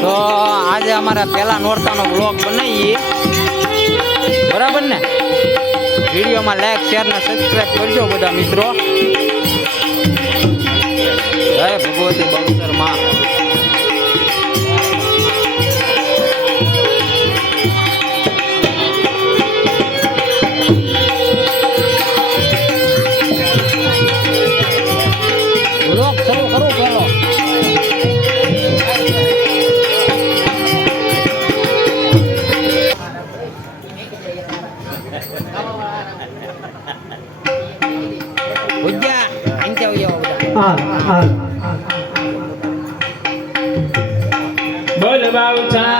તો આજે અમારા પહેલા નોરતાનો બ્લોગ બનાવીએ. બરાબર ને? વિડીયોમાં લાઈક શેર ને સબસ્ક્રાઈબ કરજો બધા મિત્રો. જય ભગવતી બહુચરમાં. બોલ બાઉચાર માતકી